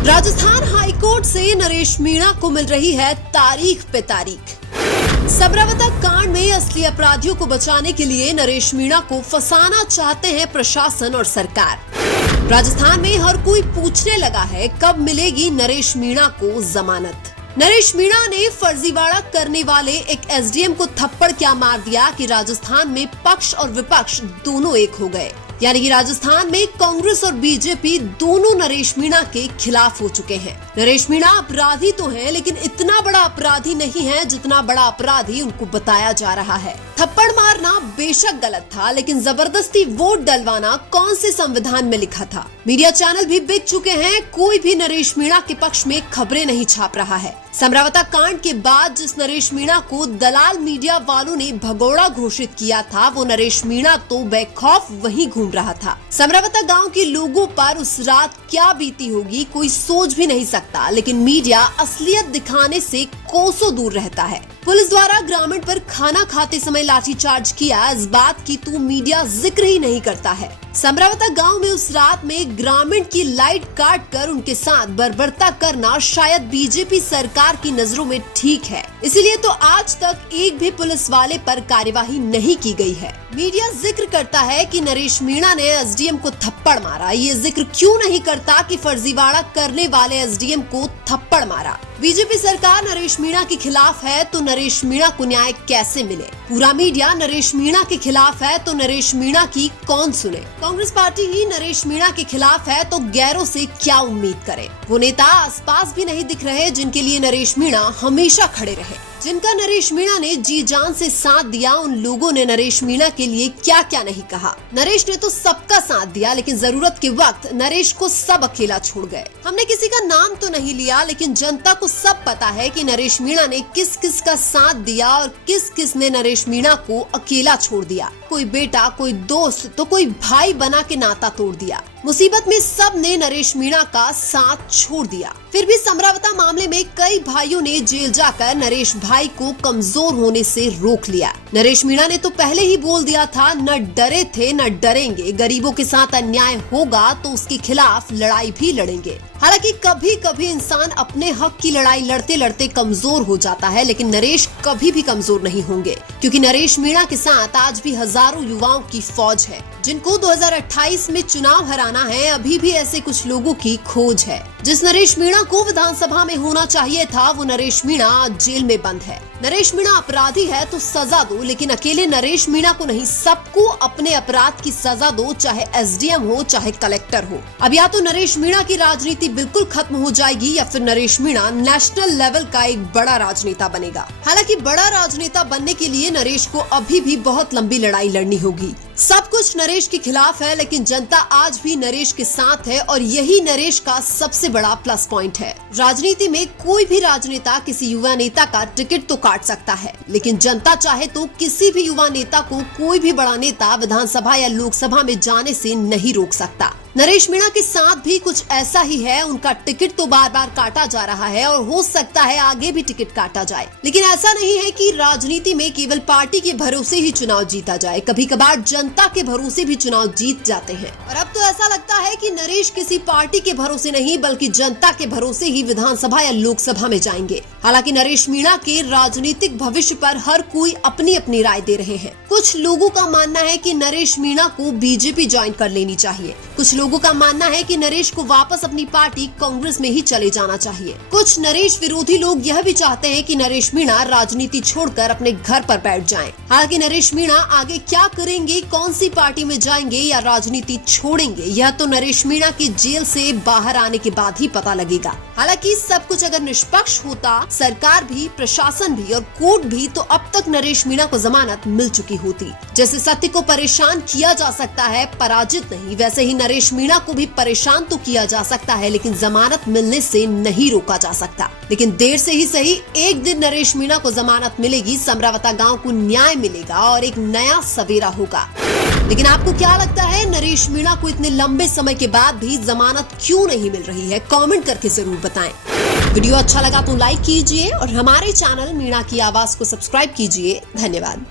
Rajasthan high court से नरेश मीणा को मिल रही है तारीख पे तारीख। सबरावता कांड में असली अपराधियों को बचाने के लिए नरेश मीणा को फंसाना चाहते हैं प्रशासन और सरकार। राजस्थान में हर कोई पूछने लगा है कब मिलेगी नरेश मीणा को जमानत। नरेश मीणा ने फर्जीवाड़ा करने वाले एक एसडीएम को थप्पड़ क्या मार दिया कि राजस्थान में पक्ष और विपक्ष दोनों एक हो गए। यानी कि राजस्थान में कांग्रेस और बीजेपी दोनों नरेश मीणा के खिलाफ हो चुके हैं। नरेश मीणा अपराधी तो हैं, लेकिन इतना बड़ा अपराधी नहीं है जितना बड़ा अपराधी उनको बताया जा रहा है। थप्पड़ मारना बेशक गलत था, लेकिन जबरदस्ती वोट डलवाना कौन से संविधान में लिखा था। मीडिया चैनल भी बिक चुके हैं, कोई भी नरेश मीणा के पक्ष में खबरें नहीं छाप रहा है। समरावता कांड के बाद जिस नरेश मीणा को दलाल मीडिया वालों ने भगोड़ा घोषित किया था, वो नरेश मीणा तो बेखौफ वहीं घूम रहा था। समरावता गांव के लोगों पर उस रात क्या बीती होगी कोई सोच भी नहीं सकता, लेकिन मीडिया असलियत दिखाने से कोसों दूर रहता है। पुलिस द्वारा ग्रामीण पर खाना खाते समय लाठीचार्ज किया, इस बात की तो मीडिया जिक्र ही नहीं करता है। समरावता गांव में उस रात में ग्रामीण की लाइट काट कर उनके साथ बर्बरता करना शायद बीजेपी सरकार की नजरों में ठीक है, इसीलिए तो आज तक एक भी पुलिस वाले पर कार्यवाही नहीं की गई है। मीडिया जिक्र करता है कि नरेश मीणा ने एसडीएम को थप्पड़ मारा, ये जिक्र क्यों नहीं करता कि फर्जीवाड़ा करने वाले एसडीएम को थप्पड़ मारा। बीजेपी सरकार नरेश मीणा के खिलाफ है तो नरेश मीणा को न्याय कैसे मिले। पूरा मीडिया नरेश मीणा के खिलाफ है तो नरेश मीणा की कौन सुने। कांग्रेस पार्टी ही नरेश मीणा के खिलाफ है तो गैरों से क्या उम्मीद करे। वो नेता आसपास भी नहीं दिख रहे जिनके लिए नरेश मीणा हमेशा खड़े रहे, जिनका नरेश मीणा ने जी जान से साथ दिया। उन लोगों ने नरेश मीणा के लिए क्या क्या नहीं कहा। नरेश ने तो सबका साथ दिया, लेकिन जरूरत के वक्त नरेश को सब अकेला छोड़ गए। हमने किसी का नाम तो नहीं लिया, लेकिन जनता को सब पता है कि नरेश मीणा ने किस किस का साथ दिया और किस किस ने नरेश मीणा को अकेला छोड़ दिया। कोई बेटा, कोई दोस्त, तो कोई भाई बना के नाता तोड़ दिया। मुसीबत में सब ने नरेश मीणा का साथ छोड़ दिया। फिर भी समरावता मामले में कई भाइयों ने जेल जाकर नरेश भाई को कमजोर होने से रोक लिया। नरेश मीणा ने तो पहले ही बोल दिया था, न डरे थे न डरेंगे, गरीबों के साथ अन्याय होगा तो उसके खिलाफ लड़ाई भी लड़ेंगे। हालांकि कभी कभी इंसान अपने हक की लड़ाई लड़ते लड़ते कमजोर हो जाता है, लेकिन नरेश कभी भी कमजोर नहीं होंगे, क्योंकि नरेश मीणा के साथ आज भी हजारों युवाओं की फौज है जिनको 2028 में चुनाव हराना है। अभी भी ऐसे कुछ लोगों की खोज है। जिस नरेश मीणा को विधानसभा में होना चाहिए था, वो नरेश मीणा आज जेल में बंद है। नरेश मीणा अपराधी है तो सजा दो, लेकिन अकेले नरेश मीणा को नहीं, सबको अपने अपराध की सजा दो, चाहे एसडीएम हो चाहे कलेक्टर हो। अब या तो नरेश मीणा की राजनीति बिल्कुल खत्म हो जाएगी या फिर नरेश मीणा नेशनल लेवल का एक बड़ा राजनेता बनेगा। हालांकि बड़ा राजनेता बनने के लिए नरेश को अभी भी बहुत लंबी लड़ाई लड़नी होगी। सब कुछ नरेश के खिलाफ है, लेकिन जनता आज भी नरेश के साथ है और यही नरेश का सबसे बड़ा प्लस पॉइंट है। राजनीति में कोई भी राजनेता किसी युवा नेता का टिकट तो काट सकता है, लेकिन जनता चाहे तो किसी भी युवा नेता को कोई भी बड़ा नेता विधानसभा या लोकसभा में जाने से नहीं रोक सकता। नरेश मीणा के साथ भी कुछ ऐसा ही है। उनका टिकट तो बार बार काटा जा रहा है और हो सकता है आगे भी टिकट काटा जाए, लेकिन ऐसा नहीं है कि राजनीति में केवल पार्टी के भरोसे ही चुनाव जीता जाए। कभी कभार जनता के भरोसे भी चुनाव जीत जाते हैं, और अब तो ऐसा लगता है कि नरेश किसी पार्टी के भरोसे नहीं बल्कि जनता के भरोसे ही विधानसभा या लोकसभा में जाएंगे। हालांकि नरेश मीणा के राजनीतिक भविष्य पर हर कोई अपनी अपनी राय दे रहे हैं। कुछ लोगों का मानना है कि नरेश मीणा को बीजेपी ज्वाइन कर लेनी चाहिए। कुछ लोगों का मानना है कि नरेश को वापस अपनी पार्टी कांग्रेस में ही चले जाना चाहिए। कुछ नरेश विरोधी लोग यह भी चाहते हैं कि नरेश मीणा राजनीति छोड़कर अपने घर पर बैठ जाएं। हालांकि नरेश मीणा आगे क्या करेंगे, कौन सी पार्टी में जाएंगे या राजनीति छोड़ेंगे, यह तो नरेश मीणा की जेल से बाहर आने के बाद ही पता लगेगा। हालांकि सब कुछ अगर निष्पक्ष होता, सरकार भी, प्रशासन भी और कोर्ट भी, तो अब तक नरेश मीणा को जमानत मिल चुकी होती। जैसे सत्य को परेशान किया जा सकता है, पराजित नहीं, वैसे ही नरेश मीणा को भी परेशान तो किया जा सकता है, लेकिन जमानत मिलने से नहीं रोका जा सकता। लेकिन देर से ही सही, एक दिन नरेश मीणा को जमानत मिलेगी, समरावता गांव को न्याय मिलेगा और एक नया सवेरा होगा। लेकिन आपको क्या लगता है, नरेश मीणा को इतने लंबे समय के बाद भी जमानत क्यों नहीं मिल रही है? कमेंट करके जरूर बताएं। वीडियो अच्छा लगा तो लाइक कीजिए और हमारे चैनल मीणा की आवाज को सब्सक्राइब कीजिए। धन्यवाद।